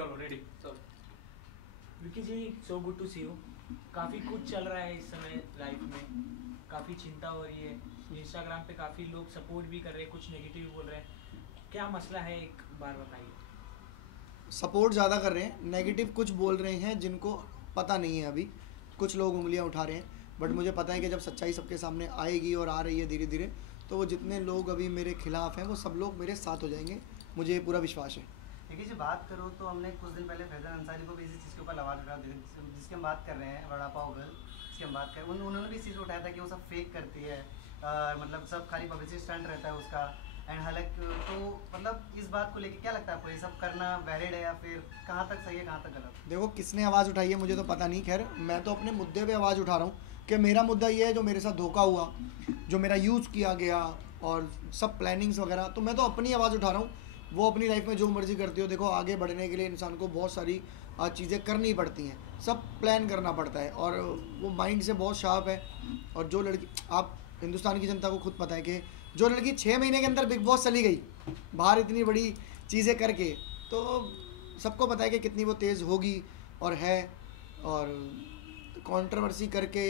चलो रेडी चलो। Vicky ji, so good to see you. काफ़ी कुछ चल रहा है इस समय लाइफ में, काफ़ी चिंता हो रही है। इंस्टाग्राम पे काफ़ी लोग सपोर्ट भी कर रहे हैं, कुछ नेगेटिव बोल रहे हैं। क्या मसला है, एक बार बताइए। सपोर्ट ज़्यादा कर रहे हैं, नेगेटिव कुछ बोल रहे हैं जिनको पता नहीं है। अभी कुछ लोग उंगलियां उठा रहे हैं, बट मुझे पता है कि जब सच्चाई सबके सामने आएगी और आ रही है धीरे धीरे, तो वो जितने लोग अभी मेरे खिलाफ हैं वो सब लोग मेरे साथ हो जाएंगे, मुझे ये पूरा विश्वास है। देखिए जी, बात करो तो हमने कुछ दिन पहले फैज़ल अंसारी को भी इसी चीज़ के ऊपर आवाज़ उठा दी, जिसकी हम बात कर रहे हैं, वड़ा पाव गर्ल, जिसकी हम बात कर रहे हैं। उन्होंने भी इस चीज़ को उठाया था कि वो सब फेक करती है, मतलब सब खाली पब्लिसिटी स्टंट रहता है उसका। एंड हालांकि तो मतलब इस बात को लेके क्या लगता है आपको, ये सब करना वैलिड है या फिर कहाँ तक सही है कहाँ तक गलत? देखो, किसने आवाज़ उठाई है मुझे तो पता नहीं, खैर मैं तो अपने मुद्दे पे आवाज़ उठा रहा हूँ कि मेरा मुद्दा ये है, जो मेरे साथ धोखा हुआ, जो मेरा यूज़ किया गया और सब प्लानिंग्स वगैरह, तो मैं तो अपनी आवाज़ उठा रहा हूँ। वो अपनी लाइफ में जो मर्जी करती हो। देखो, आगे बढ़ने के लिए इंसान को बहुत सारी चीज़ें करनी पड़ती हैं, सब प्लान करना पड़ता है, और वो माइंड से बहुत शार्प है। और जो लड़की, आप हिंदुस्तान की जनता को खुद पता है कि जो लड़की 6 महीने के अंदर बिग बॉस चली गई बाहर इतनी बड़ी चीज़ें करके, तो सबको पता है कि कितनी वो तेज़ होगी और है। और कंट्रोवर्सी करके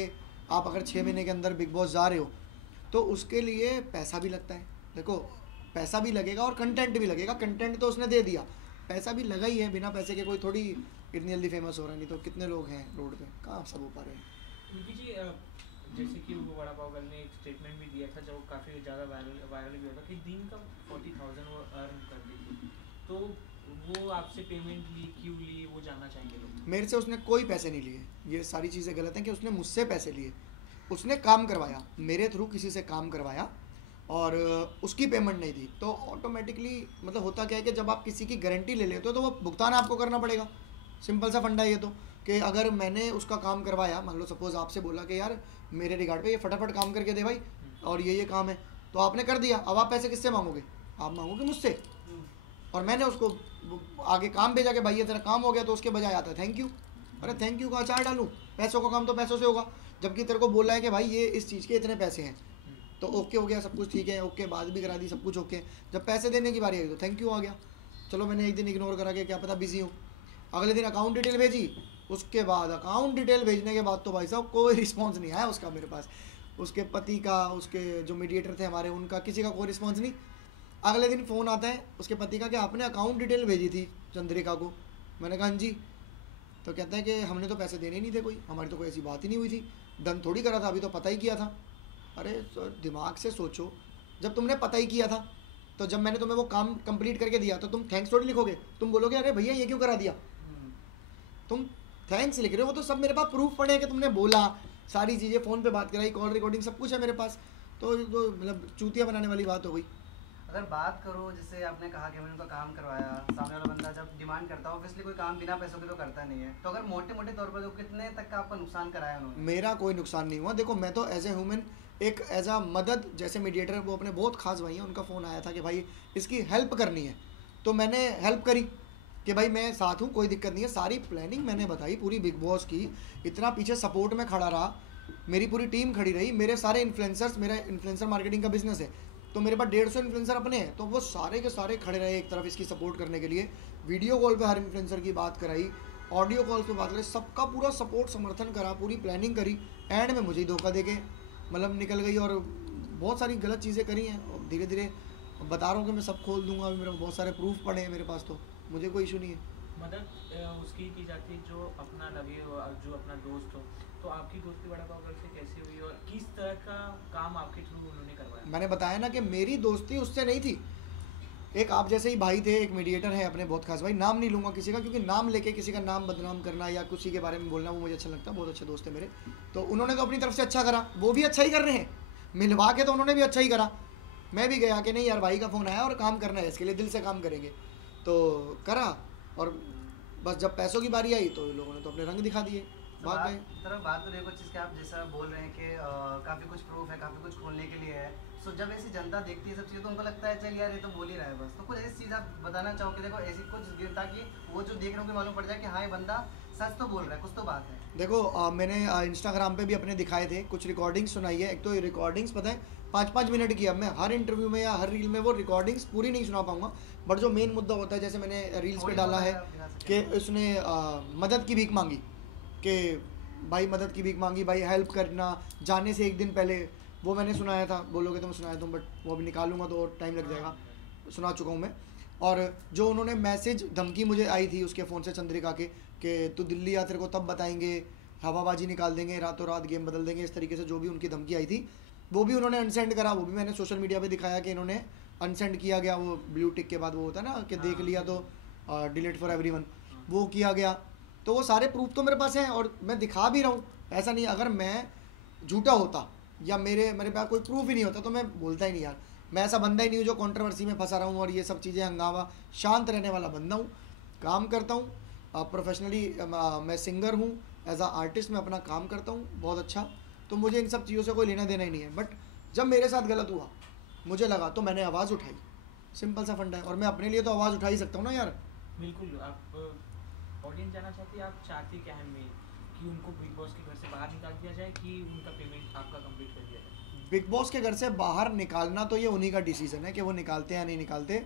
आप अगर 6 महीने के अंदर बिग बॉस जा रहे हो तो उसके लिए पैसा भी लगता है। देखो, पैसा भी लगेगा और कंटेंट भी लगेगा। कंटेंट तो उसने दे दिया, पैसा भी लगा ही है। बिना पैसे के कोई थोड़ी इतनी जल्दी फेमस हो रहा है। नहीं तो कितने लोग हैं रोड पे, कहाँ सब हो पा रहे हैं। विकी जी, जैसे कि वो वड़ा पाव गर्ल ने एक स्टेटमेंट भी दिया था, जो काफ़ी ज़्यादा वायरल भी हुआ था, कि दिन का 40,000 वो अर्न करती थी। तो वो आपसे पेमेंट ली, क्यों ली, वो जानना चाहेंगे लोग। मेरे से उसने कोई पैसे नहीं लिए। ये सारी चीज़ें गलत हैं कि उसने मुझसे पैसे लिए। उसने काम करवाया, मेरे थ्रू किसी से काम करवाया और उसकी पेमेंट नहीं दी। तो ऑटोमेटिकली मतलब होता क्या है कि जब आप किसी की गारंटी ले लेते हो तो वो भुगतान आपको करना पड़ेगा। सिंपल सा फंडा ये तो, कि अगर मैंने उसका काम करवाया, मान लो सपोज़ आपसे बोला कि यार मेरे रिगार्ड पे ये फटाफट काम करके दे भाई, और ये काम है, तो आपने कर दिया। अब आप पैसे किससे मांगोगे? आप मांगोगे मुझसे। और मैंने उसको आगे काम भेजा कि भाई ये तेरा काम हो गया, तो उसके बजाय आता है थैंक यू। अरे थैंक यू का अचार डालूँ? पैसों का काम तो पैसों से होगा। जबकि तेरे को बोला है कि भाई ये इस चीज़ के इतने पैसे हैं, तो ओके हो गया, सब कुछ ठीक है, ओके बात भी करा दी, सब कुछ ओके। जब पैसे देने की बारी आई तो थैंक यू आ गया। चलो मैंने एक दिन इग्नोर करा के क्या पता बिजी हूँ। अगले दिन अकाउंट डिटेल भेजी, उसके बाद अकाउंट डिटेल भेजने के बाद तो भाई साहब कोई रिस्पॉन्स नहीं आया उसका मेरे पास। उसके पति का, उसके जो मीडिएटर थे हमारे, उनका, किसी का कोई रिस्पॉन्स नहीं। अगले दिन फ़ोन आता है उसके पति का कि आपने अकाउंट डिटेल भेजी थी चंद्रिका को। मैंने कहा हाँ जी। तो कहता है कि हमने तो पैसे देने ही नहीं थे, कोई हमारी तो कोई ऐसी बात ही नहीं हुई थी, डन थोड़ी करा था, अभी तो पता ही किया था। अरे तो दिमाग से सोचो, जब तुमने पता ही किया था, तो जब मैंने तुम्हें वो काम कंप्लीट करके दिया तो तुम थैंक्स थोड़ी लिखोगे, तुम बोलोगे अरे भैया ये क्यों करा दिया। तुम थैंक्स लिख रहे हो, वो तो सब मेरे पास प्रूफ पड़े हैं कि तुमने बोला, सारी चीज़ें फ़ोन पे बात कराई, कॉल रिकॉर्डिंग सब कुछ है मेरे पास। तो मतलब चूतिया बनाने वाली बात हो गई। अगर बात करो, जैसे आपने कहा कि मैंने उनका काम करवाया, सामने वाला बंदा जब डिमांड करता है, ऑब्वियसली कोई काम बिना पैसों के तो करता नहीं है, तो अगर मोटे मोटे तौर पर तो कितने तक का आपका नुकसान कराया उन्होंने? मेरा कोई नुकसान नहीं हुआ। देखो, मैं तो एज ए ह्यूमन, एक एज अ मदद, जैसे मीडिएटर वो अपने बहुत खास भाई हैं, उनका फ़ोन आया था कि भाई इसकी हेल्प करनी है, तो मैंने हेल्प करी कि भाई मैं साथ हूँ, कोई दिक्कत नहीं है। सारी प्लानिंग मैंने बताई पूरी बिग बॉस की, इतना पीछे सपोर्ट में खड़ा रहा, मेरी पूरी टीम खड़ी रही, मेरे सारे इन्फ्लुएंसर्स, मेरा इन्फ्लुएंसर मार्केटिंग का बिजनेस है, तो मेरे पास 150 इन्फ्लुएंसर अपने हैं, तो वो सारे के सारे खड़े रहे एक तरफ इसकी सपोर्ट करने के लिए। वीडियो कॉल पे हर इन्फ्लुएंसर की बात कराई, ऑडियो कॉल पे बात कराई, सबका पूरा सपोर्ट समर्थन करा, पूरी प्लानिंग करी। एंड में मुझे ही धोखा दे के मतलब निकल गई, और बहुत सारी गलत चीज़ें करी हैं। और धीरे धीरे बता रहा हूँ कि मैं सब खोल दूंगा, अभी मेरे बहुत सारे प्रूफ पड़े हैं मेरे पास, तो मुझे कोई इशू नहीं है। मदद उसकी की जाती है जो अपना लगे हो, जो अपना दोस्त हो। तो आपकी दोस्ती बड़ा पाव गर्ल से कैसे हुई और किस तरह का काम आपके थ्रू उन्होंने करवाया? मैंने बताया ना कि मेरी दोस्ती उससे नहीं थी। एक आप जैसे ही भाई थे, एक मीडिएटर है अपने बहुत खास भाई, नाम नहीं लूँगा किसी का, क्योंकि नाम लेके किसी का नाम बदनाम करना या किसी के बारे में बोलना वो मुझे अच्छा लगता है। बहुत अच्छे दोस्त है मेरे, तो उन्होंने तो अपनी तरफ से अच्छा करा, वो भी अच्छा ही कर रहे हैं, मिलवा के तो उन्होंने भी अच्छा ही करा। मैं भी गया कि नहीं यार भाई का फ़ोन आया और काम करना है, इसके लिए दिल से काम करेंगे, तो करा। और बस जब पैसों की बारी आई तो लोगों ने तो अपने रंग दिखा दिए, भाग गए। बात तो देखो चीज़ के, आप जैसा बोल रहे हैं कि काफ़ी कुछ प्रूफ है, काफ़ी कुछ खोलने के लिए है। सो जब ऐसी जनता देखती है सब चीज़ें तो उनको लगता है चल यार ये तो बोल ही रहा है बस। तो कुछ ऐसी चीज़ आप बताना चाहो कि देखो ऐसी कुछ, ताकि वो जो देख रहे हो कि मालूम पड़ जाए कि हाँ ये बंदा सच तो बोल रहा है, कुछ तो बात है। देखो मैंने इंस्टाग्राम पे भी अपने दिखाए थे कुछ रिकॉर्डिंग्स सुनाई है। एक तो ये रिकॉर्डिंग्स पता है 5-5 मिनट की। अब मैं हर इंटरव्यू में या हर रील में वो रिकॉर्डिंग्स पूरी नहीं सुना पाऊंगा, बट जो मेन मुद्दा होता है, जैसे मैंने रील्स पे थोड़ी डाला बहुत है अगर आप दिखा सकें। कि उसने मदद की भीख मांगी, कि भाई मदद की भीख मांगी, भाई हेल्प करना, जाने से एक दिन पहले। वो मैंने सुनाया था, बोलोगे तो मैं सुनाया था, बट वो अभी निकालूंगा तो और टाइम लग जाएगा, सुना चुका हूँ मैं। और जो उन्होंने मैसेज धमकी मुझे आई थी उसके फ़ोन से, चंद्रिका के, कि तू दिल्ली आ, तेरे को तब बताएंगे, हवाबाजी निकाल देंगे, रातों रात गेम बदल देंगे, इस तरीके से जो भी उनकी धमकी आई थी, वो भी उन्होंने अनसेंड करा। वो भी मैंने सोशल मीडिया पे दिखाया कि इन्होंने अनसेंड किया गया। वो ब्लू टिक के बाद वो होता है ना कि देख लिया तो डिलीट फॉर एवरीवन, वो किया गया। तो वो सारे प्रूफ तो मेरे पास हैं और मैं दिखा भी रहा हूँ। ऐसा नहीं, अगर मैं झूठा होता या मेरे पास कोई प्रूफ ही नहीं होता तो मैं बोलता ही नहीं यार। मैं ऐसा बंदा ही नहीं हूँ जो कंट्रोवर्सी में फंसा रहा हूँ और ये सब चीज़ें हंगामा। शांत रहने वाला बंदा हूँ, काम करता हूँ प्रोफेशनली। मैं सिंगर हूँ, एज आ आर्टिस्ट मैं अपना काम करता हूँ बहुत अच्छा। तो मुझे इन सब चीज़ों से कोई लेना देना ही नहीं है। बट जब मेरे साथ गलत हुआ, मुझे लगा तो मैंने आवाज़ उठाई, सिंपल सा फंडा है। और मैं अपने लिए तो आवाज़ उठा ही सकता हूँ ना यार। बिल्कुल। आप ऑडियंस जाना चाहती है, आप चाहती क्या है में कि उनको बिग बॉस के घर से बाहर निकाल दिया जाए कि उनका पेमेंट आपका कंप्लीट कर दिया जाए? बिग बॉस के घर से बाहर निकालना तो ये उन्हीं का डिसीजन है कि वो निकालते हैं या नहीं निकालते।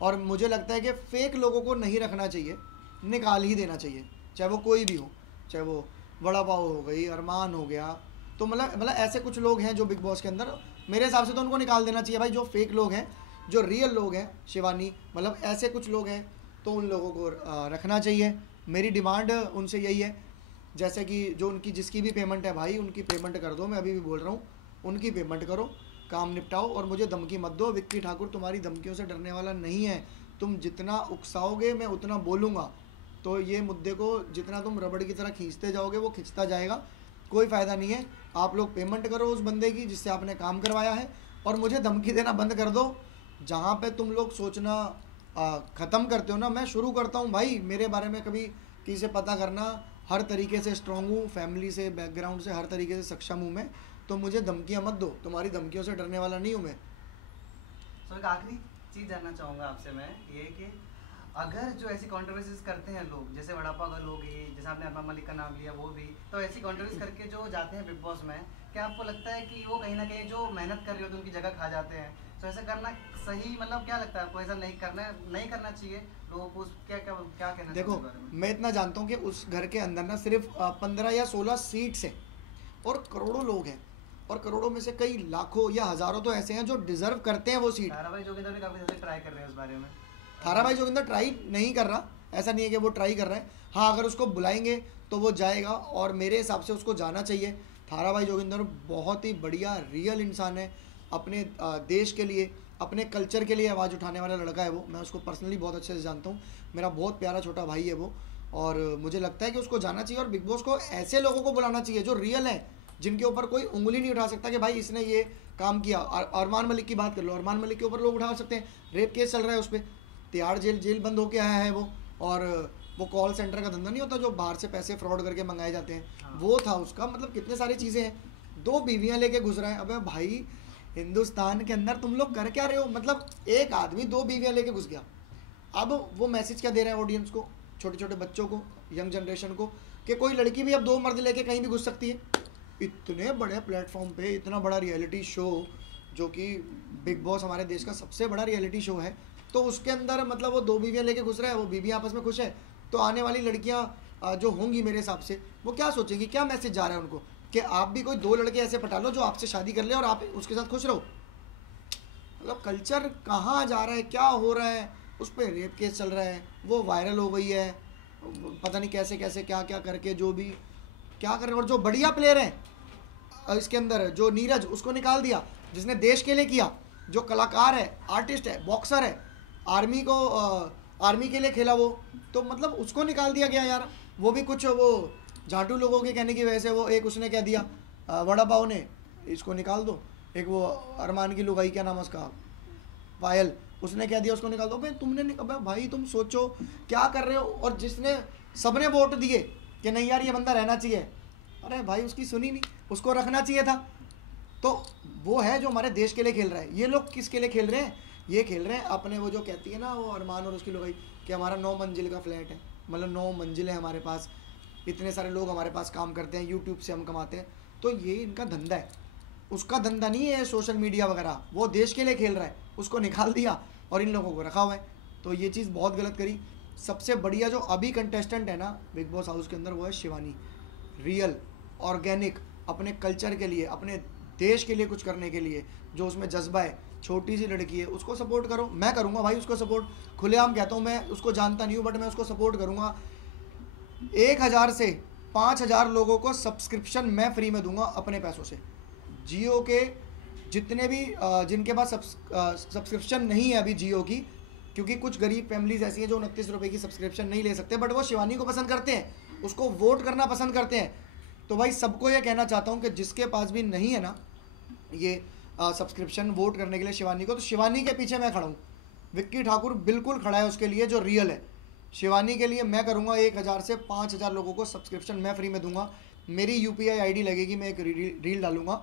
और मुझे लगता है कि फेक लोगों को नहीं रखना चाहिए, निकाल ही देना चाहिए, चाहे वो कोई भी हो, चाहे वो वड़ा पाव हो गई, अरमान हो गया। तो मतलब ऐसे कुछ लोग हैं जो बिग बॉस के अंदर, मेरे हिसाब से तो उनको निकाल देना चाहिए भाई। जो फेक लोग हैं, जो रियल लोग हैं, शिवानी मतलब ऐसे कुछ लोग हैं, तो उन लोगों को रखना चाहिए। मेरी डिमांड उनसे यही है, जैसे कि जो उनकी जिसकी भी पेमेंट है भाई, उनकी पेमेंट कर दो। मैं अभी भी बोल रहा हूँ, उनकी पेमेंट करो, काम निपटाओ और मुझे धमकी मत दो। विक्की ठाकुर तुम्हारी धमकियों से डरने वाला नहीं है। तुम जितना उकसाओगे मैं उतना बोलूँगा। तो ये मुद्दे को जितना तुम रबड़ की तरह खींचते जाओगे वो खिंचता जाएगा, कोई फ़ायदा नहीं है। आप लोग पेमेंट करो उस बंदे की जिससे आपने काम करवाया है, और मुझे धमकी देना बंद कर दो। जहाँ पे तुम लोग सोचना ख़त्म करते हो ना, मैं शुरू करता हूँ भाई। मेरे बारे में कभी किसी से पता करना, हर तरीके से स्ट्रॉन्ग हूँ, फैमिली से, बैकग्राउंड से, हर तरीके से सक्षम हूँ मैं। तो मुझे धमकियाँ मत दो, तुम्हारी धमकियों से डरने वाला नहीं हूँ मैं। सो एक आखिरी चीज़ जानना चाहूँगा आपसे मैं, ये कि अगर जो ऐसी कॉन्ट्रोवर्सीज करते हैं लोग, जैसे वड़ा पाव गर्ल होगी, जैसे आपने अरमान मलिक का नाम लिया, वो भी तो ऐसी कॉन्ट्रोवर्सी करके जो जाते हैं बिग बॉस में, क्या आपको लगता है कि वो कहीं ना कहीं जो मेहनत कर रहे होते हैं उनकी जगह खा जाते हैं? तो ऐसा करना सही, मतलब क्या लगता है आपको, ऐसा नहीं करना चाहिए लोगों को? क्या क्या क्या कहना देखो, चाहते हैं इस बारे में? मैं इतना जानता हूँ कि उस घर के अंदर ना सिर्फ 15 या 16 सीट्स हैं और करोड़ों लोग हैं, और करोड़ों में से कई लाखों या हज़ारों तो ऐसे हैं जो डिज़र्व करते हैं वो सीट। धारावाहिक जोगिंदर भी काफ़ी ज़्यादा ट्राई कर रहे हैं उस बारे में। थाराभाई जोगिंदर ट्राई नहीं कर रहा, ऐसा नहीं है कि वो ट्राई कर रहा है। हाँ, अगर उसको बुलाएंगे तो वो जाएगा और मेरे हिसाब से उसको जाना चाहिए। थाराभाई जोगिंदर बहुत ही बढ़िया रियल इंसान है, अपने देश के लिए, अपने कल्चर के लिए आवाज़ उठाने वाला लड़का है वो। मैं उसको पर्सनली बहुत अच्छे से जानता हूँ, मेरा बहुत प्यारा छोटा भाई है वो। और मुझे लगता है कि उसको जाना चाहिए और बिग बॉस को ऐसे लोगों को बुलाना चाहिए जो रियल हैं, जिनके ऊपर कोई उंगली नहीं उठा सकता कि भाई इसने ये काम किया। अरमान मलिक की बात कर लो, अरमान मलिक के ऊपर लोग उठा सकते हैं, रेप केस चल रहा है उस पर, तिहाड़ जेल बंद होके आया है वो। और वो कॉल सेंटर का धंधा नहीं होता जो बाहर से पैसे फ्रॉड करके मंगाए जाते हैं, वो था उसका। मतलब कितने सारी चीज़ें हैं। 2 बीवियां लेके घुस रहा है। अबे भाई, हिंदुस्तान के अंदर तुम लोग कर क्या रहे हो? मतलब एक आदमी 2 बीवियां लेके घुस गया। अब वो मैसेज क्या दे रहा है ऑडियंस को, छोटे छोटे बच्चों को, यंग जनरेशन को, कि कोई लड़की भी अब 2 मर्द लेके कहीं भी घुस सकती है। इतने बड़े प्लेटफॉर्म पे इतना बड़ा रियलिटी शो, जो कि बिग बॉस हमारे देश का सबसे बड़ा रियलिटी शो है, तो उसके अंदर मतलब वो 2 बीवियां लेके घुस रहा है। वो बीवियां आपस में खुश है, तो आने वाली लड़कियां जो होंगी मेरे हिसाब से, वो क्या सोचेंगी, क्या मैसेज जा रहा है उनको कि आप भी कोई 2 लड़के ऐसे पटा लो जो आपसे शादी कर ले और आप उसके साथ खुश रहो। मतलब कल्चर कहाँ जा रहा है, क्या हो रहा है? उस पर रेप केस चल रहा है, वो वायरल हो गई है, पता नहीं कैसे कैसे क्या क्या करके, जो भी क्या कर रहे हैं। और जो बढ़िया प्लेयर हैं इसके अंदर, जो नीरज, उसको निकाल दिया, जिसने देश के लिए किया, जो कलाकार है, आर्टिस्ट है, बॉक्सर है, आर्मी के लिए खेला वो, तो मतलब उसको निकाल दिया गया यार। वो भी कुछ वो झाटू लोगों के कहने की वजह से, वो एक उसने कह दिया वड़ा पाव ने, इसको निकाल दो। एक वो अरमान की लुगाई, क्या नाम है उसका, पायल, उसने कह दिया उसको निकाल दो। भाई तुमने भाई तुम सोचो क्या कर रहे हो। और जिसने सबने वोट दिए कि नहीं यार ये बंदा रहना चाहिए, अरे भाई उसकी सुनी नहीं, उसको रखना चाहिए था। तो वो है जो हमारे देश के लिए खेल रहा है। ये लोग किसके लिए खेल रहे हैं? ये खेल रहे हैं अपने, वो जो कहती है ना वो अरमान और उसकी लुगाई, कि हमारा 9 मंजिल का फ्लैट है, मतलब 9 मंजिल है हमारे पास, इतने सारे लोग हमारे पास काम करते हैं, यूट्यूब से हम कमाते हैं, तो ये इनका धंधा है। उसका धंधा नहीं है सोशल मीडिया वगैरह, वो देश के लिए खेल रहा है, उसको निकाल दिया और इन लोगों को रखा हुआ है। तो ये चीज़ बहुत गलत करी। सबसे बढ़िया जो अभी कंटेस्टेंट है ना बिग बॉस हाउस के अंदर, वो है शिवानी। रियल, ऑर्गेनिक, अपने कल्चर के लिए, अपने देश के लिए कुछ करने के लिए जो उसमें जज्बा है। छोटी सी लड़की है, उसको सपोर्ट करो। मैं करूँगा भाई उसको सपोर्ट, खुलेआम कहता हूँ। मैं उसको जानता नहीं हूँ बट मैं उसको सपोर्ट करूँगा। 1000 से 5000 लोगों को सब्सक्रिप्शन मैं फ्री में दूंगा अपने पैसों से। जियो के जितने भी जिनके पास सब्सक्रिप्शन नहीं है अभी जियो की, क्योंकि कुछ गरीब फैमिलीज ऐसी हैं जो 29 रुपये की सब्सक्रिप्शन नहीं ले सकते, बट वो शिवानी को पसंद करते हैं, उसको वोट करना पसंद करते हैं। तो भाई सबको ये कहना चाहता हूँ कि जिसके पास भी नहीं है ना ये सब्सक्रिप्शन वोट करने के लिए शिवानी को, तो शिवानी के पीछे मैं खड़ा हूँ। विक्की ठाकुर बिल्कुल खड़ा है उसके लिए जो रियल है। शिवानी के लिए मैं करूँगा 1000 से 5000 लोगों को सब्सक्रिप्शन मैं फ्री में दूंगा। मेरी UPI ID लगेगी, मैं एक रील डालूंगा।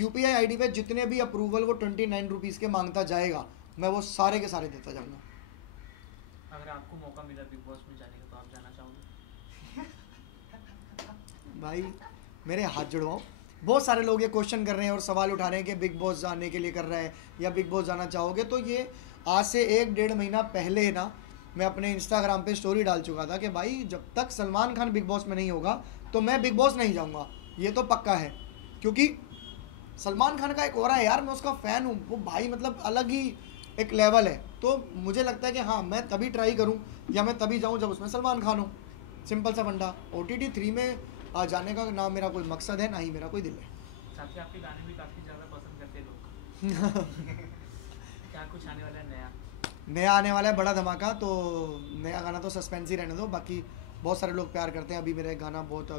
UPI ID पे जितने भी अप्रूवल वो 29 रुपीज़ के मांगता जाएगा, मैं वो सारे के सारे देता जाऊँगा। अगर आपको मौका मिला बिग बॉस में जाने का तो आप जाना चाहोगे? भाई मेरे हाथ जुड़वाओ। बहुत सारे लोग ये क्वेश्चन कर रहे हैं और सवाल उठा रहे हैं कि बिग बॉस जाने के लिए कर रहा है या बिग बॉस जाना चाहोगे। तो ये आज से 1-1.5 महीना पहले ना मैं अपने इंस्टाग्राम पे स्टोरी डाल चुका था कि भाई जब तक सलमान खान बिग बॉस में नहीं होगा तो मैं बिग बॉस नहीं जाऊंगा, ये तो पक्का है। क्योंकि सलमान खान का एक और है यार, मैं उसका फ़ैन हूँ। वो भाई मतलब अलग ही एक लेवल है। तो मुझे लगता है कि हाँ मैं तभी ट्राई करूँ या मैं तभी जाऊँ जब उसमें सलमान खान हो। सिंपल सा फंडा। OTT 3 में जाने का ना मेरा कोई मकसद है ना ही मेरा कोई दिल है। साथ ही आपके गाने भी काफ़ी ज़्यादा पसंद करते हैं लोग। क्या कुछ आने वाला है नया आने वाला है बड़ा धमाका। तो नया गाना तो सस्पेंस ही रहने दो, बाकी बहुत सारे लोग प्यार करते हैं। अभी मेरा एक गाना बहुत